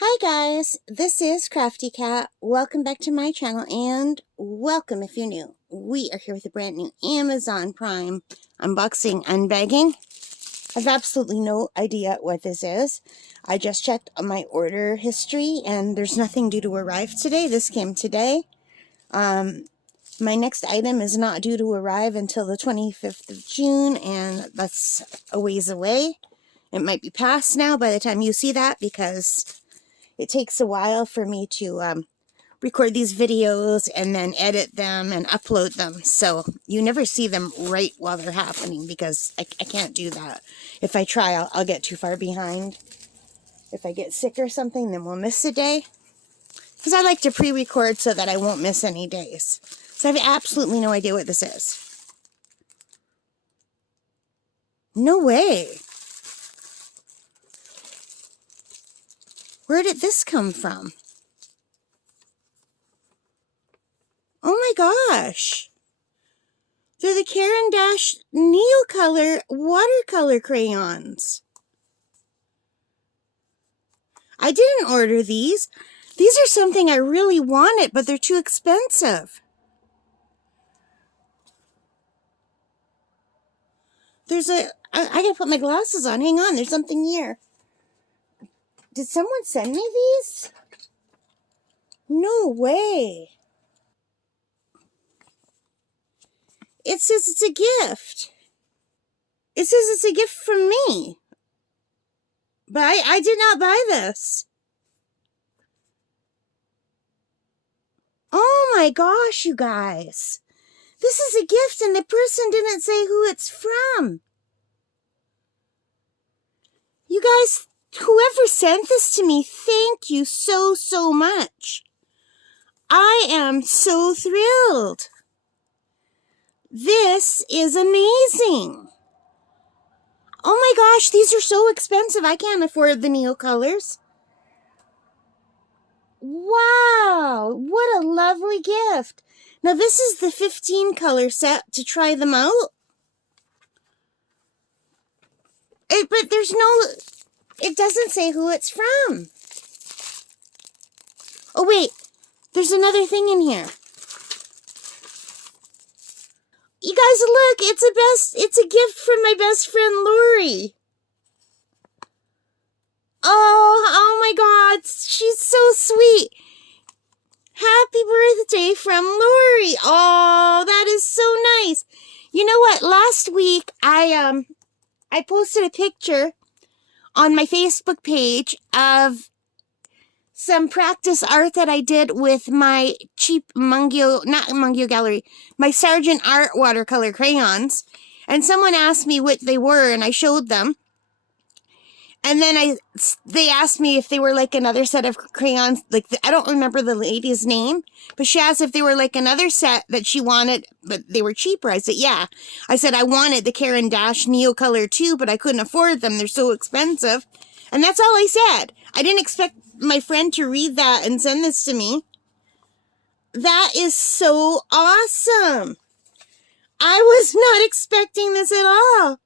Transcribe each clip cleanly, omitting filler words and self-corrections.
Hi guys, this is Crafty Cat. Welcome back to my channel and welcome if you're new. We are here with a brand new Amazon Prime unboxing, unbagging. I have absolutely no idea what this is. I just checked on my order history and there's nothing due to arrive today. This came today. My next item is not due to arrive until the 25th of June and that's a ways away. It might be past now by the time you see that because it takes a while for me to record these videos and then edit them and upload them. So you never see them right while they're happening because I can't do that. If I try, I'll get too far behind. If I get sick or something, then we'll miss a day. Because I like to pre-record so that I won't miss any days. So I have absolutely no idea what this is. No way. Where did this come from? Oh my gosh. They're the Caran D'Ache Neocolor watercolor crayons. I didn't order these. These are something I really wanted, but they're too expensive. I gotta put my glasses on. Hang on, there's something here. Did someone send me these? No way. It says it's a gift. It says it's a gift from me. But I did not buy this. Oh my gosh, you guys. This is a gift and the person didn't say who it's from. You guys, whoever sent this to me, thank you so much. I am so thrilled. This is amazing. Oh my gosh, these are so expensive. I can't afford the Neocolors. Wow, what a lovely gift. Now this is the 15 color set to try them out. But there's no, it doesn't say who it's from. Oh wait, there's another thing in here. You guys look, it's a gift from my best friend Lori. Oh my God, she's so sweet. Happy birthday from Lori. Oh, that is so nice. You know what? Last week I posted a picture on my Facebook page of some practice art that I did with my cheap Mungio Gallery, my Sargent Art watercolor crayons. And someone asked me what they were and I showed them. And then they asked me if they were like another set of crayons. I don't remember the lady's name, but she asked if they were like another set that she wanted, but they were cheaper. I said, yeah. I said, I wanted the Caran D'Ache Neocolor too, but I couldn't afford them. They're so expensive. And that's all I said. I didn't expect my friend to read that and send this to me. That is so awesome. I was not expecting this at all.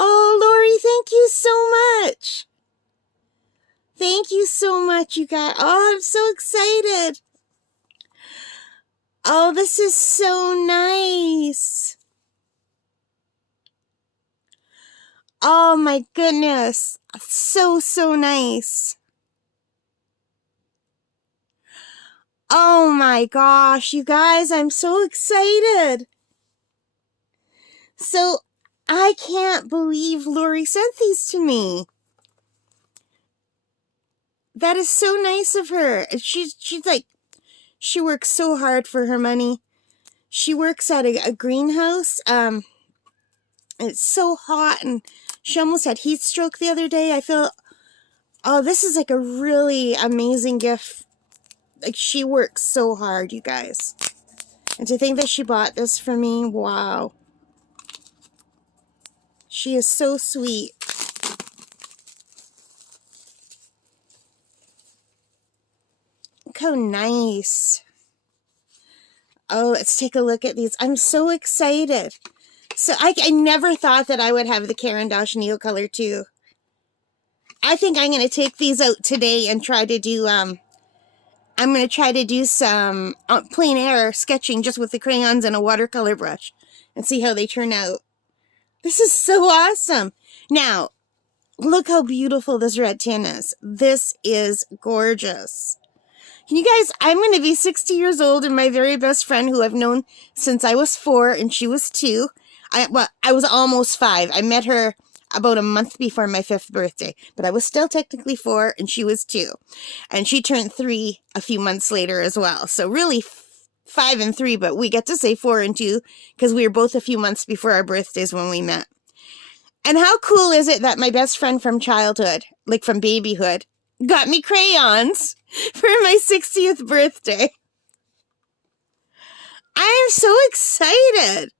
Oh, Lori, thank you so much. Thank you so much, you guys. Oh, I'm so excited. Oh, this is so nice. Oh, my goodness. So nice. Oh, my gosh, you guys, I'm so excited. So, I can't believe Lori sent these to me. That is so nice of her. She's like, she works so hard for her money. She works at a greenhouse. It's so hot and she almost had heat stroke the other day. I feel, oh, this is like a really amazing gift. Like, she works so hard, you guys. And to think that she bought this for me, wow. She is so sweet. Look how nice. Oh, let's take a look at these. I'm so excited. So I never thought that I would have the Caran D'Ache Neocolor too. I think I'm going to take these out today and try to do, I'm going to try to do some plein air sketching just with the crayons and a watercolor brush and see how they turn out. This is so awesome. Now, look how beautiful this red tin is. This is gorgeous. You guys, I'm going to be 60 years old, and my very best friend who I've known since I was 4 and she was 2. I was almost 5. I met her about a month before my 5th birthday, but I was still technically 4 and she was 2. And she turned 3 a few months later as well. So really 5 and 3, but we get to say 4 and 2 because we were both a few months before our birthdays when we met. And how cool is it that my best friend from childhood, like from babyhood, got me crayons for my 60th birthday. I am so excited.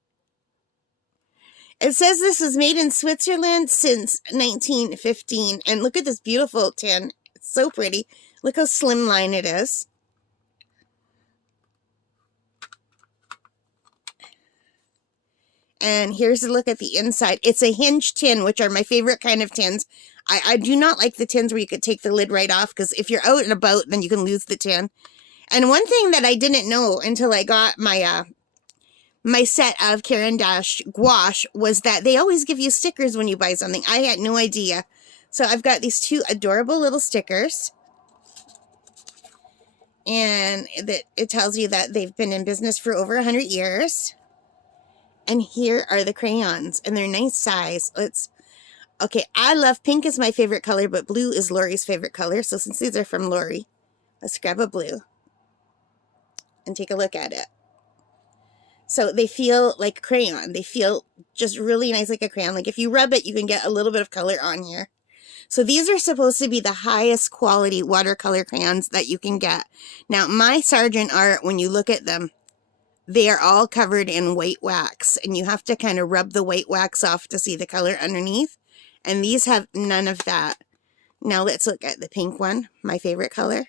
It says this was made in Switzerland since 1915. And look at this beautiful tin. It's so pretty. Look how slimline it is. And here's a look at the inside. It's a hinged tin, which are my favorite kind of tins. I do not like the tins where you could take the lid right off, because if you're out and about, then you can lose the tin. And one thing that I didn't know until I got my my set of Caran D'Ache gouache was that they always give you stickers when you buy something. I had no idea. So I've got these 2 adorable little stickers. And it tells you that they've been in business for over 100 years. And here are the crayons, and they're nice size. Okay, I love pink is my favorite color, but blue is Lori's favorite color. So since these are from Lori, let's grab a blue and take a look at it. So they feel like a crayon. They feel just really nice like a crayon. Like if you rub it, you can get a little bit of color on here. So these are supposed to be the highest quality watercolor crayons that you can get. Now, my Sargent Art, when you look at them, they are all covered in white wax, and you have to kind of rub the white wax off to see the color underneath. And these have none of that. Now let's look at the pink one, my favorite color,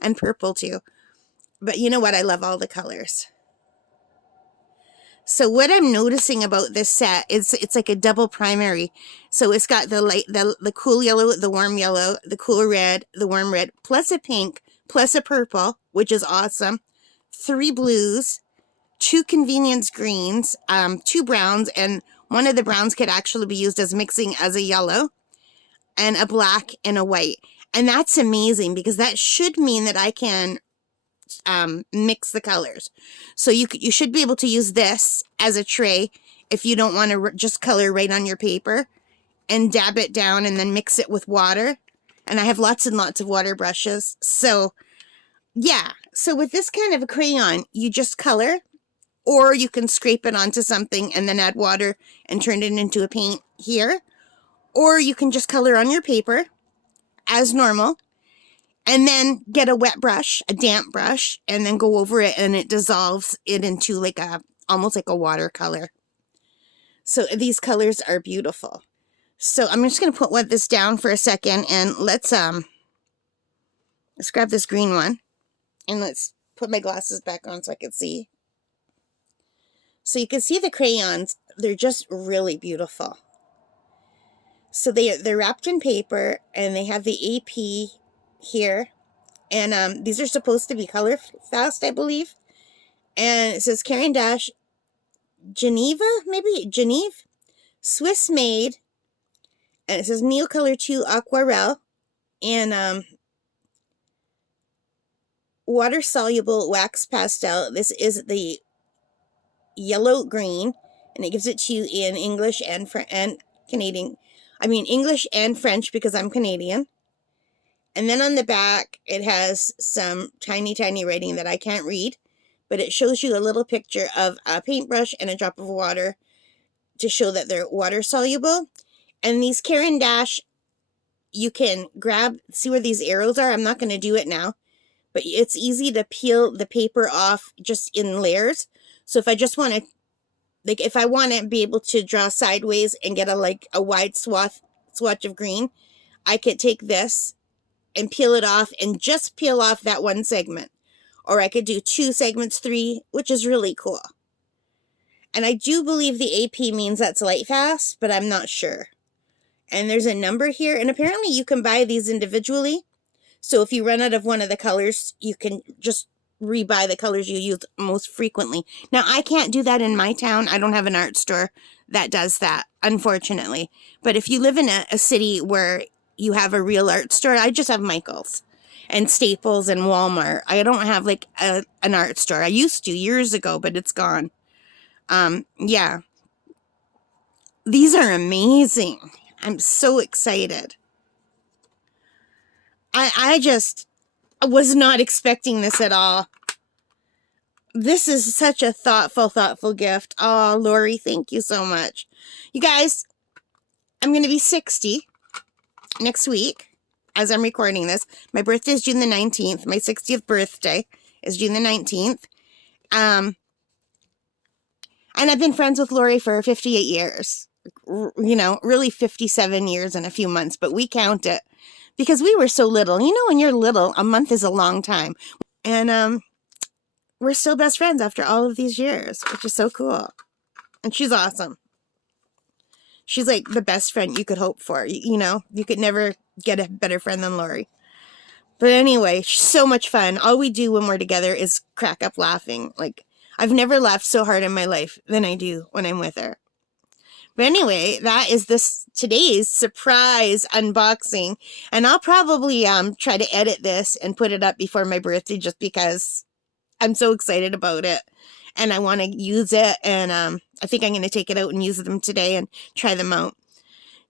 and purple too. But you know what? I love all the colors. So what I'm noticing about this set is it's like a double primary. So it's got the light, the cool yellow, the warm yellow, the cool red, the warm red, plus a pink, plus a purple, which is awesome. 3 blues, 2 convenience greens, 2 browns, and one of the browns could actually be used as mixing as a yellow, and a black and a white. And that's amazing, because that should mean that I can mix the colors. So you should be able to use this as a tray if you don't want to just color right on your paper, and dab it down and then mix it with water. And I have lots and lots of water brushes. So yeah, so with this kind of a crayon, you just color, or you can scrape it onto something and then add water and turn it into a paint here. Or you can just color on your paper as normal, and then get a wet brush, a damp brush, and then go over it, and it dissolves it into like almost like a watercolor. So these colors are beautiful. So I'm just going to put this down for a second, and let's grab this green one, and let's put my glasses back on so I can see. So you can see the crayons, they're just really beautiful. So they're wrapped in paper, and they have the AP here. And these are supposed to be color fast, I believe. And it says Caran D'Ache Geneva, maybe Geneve, Swiss made. And it says Neocolor 2 Aquarelle, and Water Soluble Wax Pastel. This is the yellow green, and it gives it to you in English and Canadian. I mean English and French, because I'm Canadian. And then on the back, it has some tiny, tiny writing that I can't read, but it shows you a little picture of a paintbrush and a drop of water to show that they're water soluble. And these Caran D'Ache, you can grab, see where these arrows are? I'm not going to do it now, but it's easy to peel the paper off just in layers. So if I just want to, like if I want to be able to draw sideways and get a wide swatch of green, I could take this and peel it off and just peel off that one segment. Or I could do 2 segments, 3, which is really cool. And I do believe the AP means that's light fast, but I'm not sure. And there's a number here. And apparently you can buy these individually. So if you run out of one of the colors, you can just rebuy the colors you use most frequently. Now, I can't do that in my town. I don't have an art store that does that, unfortunately. But if you live in a city where you have a real art store, I just have Michael's and Staples and Walmart. I don't have like an art store. I used to years ago, but it's gone. Yeah. These are amazing. I'm so excited. I just was not expecting this at all. This is such a thoughtful gift. Oh, Lori, thank you so much. You guys, I'm going to be 60 next week as I'm recording this. My birthday is June the 19th. My 60th birthday is June the 19th. And I've been friends with Lori for 58 years. You know, really 57 years and a few months, but we count it because we were so little. You know, when you're little, a month is a long time. And we're still best friends after all of these years, which is so cool. And she's awesome. She's like the best friend you could hope for. You know, you could never get a better friend than Lori. But anyway, she's so much fun. All we do when we're together is crack up laughing. Like, I've never laughed so hard in my life than I do when I'm with her. But anyway, that is today's surprise unboxing. And I'll probably try to edit this and put it up before my birthday just because I'm so excited about it. And I want to use it. And I think I'm going to take it out and use them today and try them out.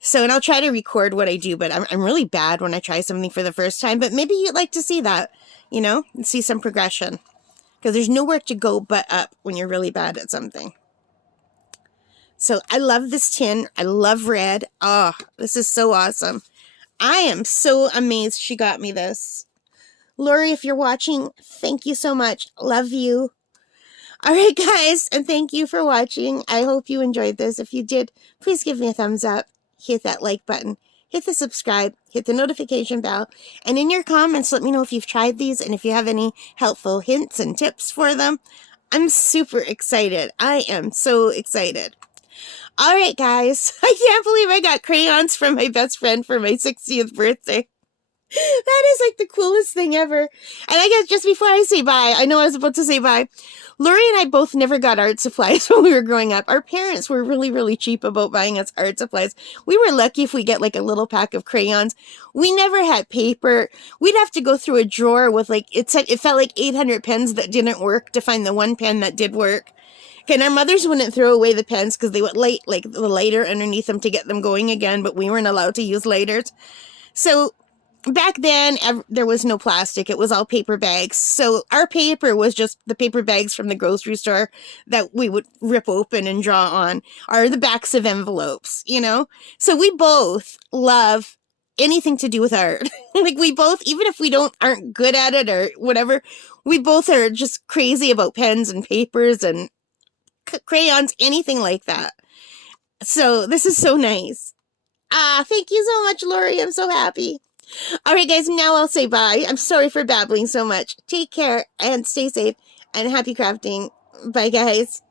So, and I'll try to record what I do, but I'm really bad when I try something for the first time. But maybe you'd like to see that, you know, and see some progression. Because there's nowhere to go but up when you're really bad at something. So I love this tin. I love red. Oh, this is so awesome. I am so amazed she got me this. Lori, if you're watching, thank you so much. Love you. All right, guys, and thank you for watching. I hope you enjoyed this. If you did, please give me a thumbs up. Hit that like button. Hit the subscribe. Hit the notification bell. And in your comments, let me know if you've tried these and if you have any helpful hints and tips for them. I'm super excited. I am so excited. All right, guys. I can't believe I got crayons from my best friend for my 60th birthday. That is like the coolest thing ever. And I guess just before I say bye, I know I was about to say bye. Lori and I both never got art supplies when we were growing up. Our parents were really cheap about buying us art supplies. We were lucky if we get like a little pack of crayons. We never had paper. We'd have to go through a drawer with like, it felt like 800 pens that didn't work to find the one pen that did work. And our mothers wouldn't throw away the pens because they would light like the lighter underneath them to get them going again, but we weren't allowed to use lighters. So back then, there was no plastic. It was all paper bags. So our paper was just the paper bags from the grocery store that we would rip open and draw on, or the backs of envelopes, you know? So we both love anything to do with art. Like we both, even if we aren't good at it or whatever, we both are just crazy about pens and papers and crayons, anything like that. So this is so nice. Thank you so much, Lori. I'm so happy. All right, guys, now I'll say bye. I'm sorry for babbling so much. Take care and stay safe and happy crafting. Bye, guys.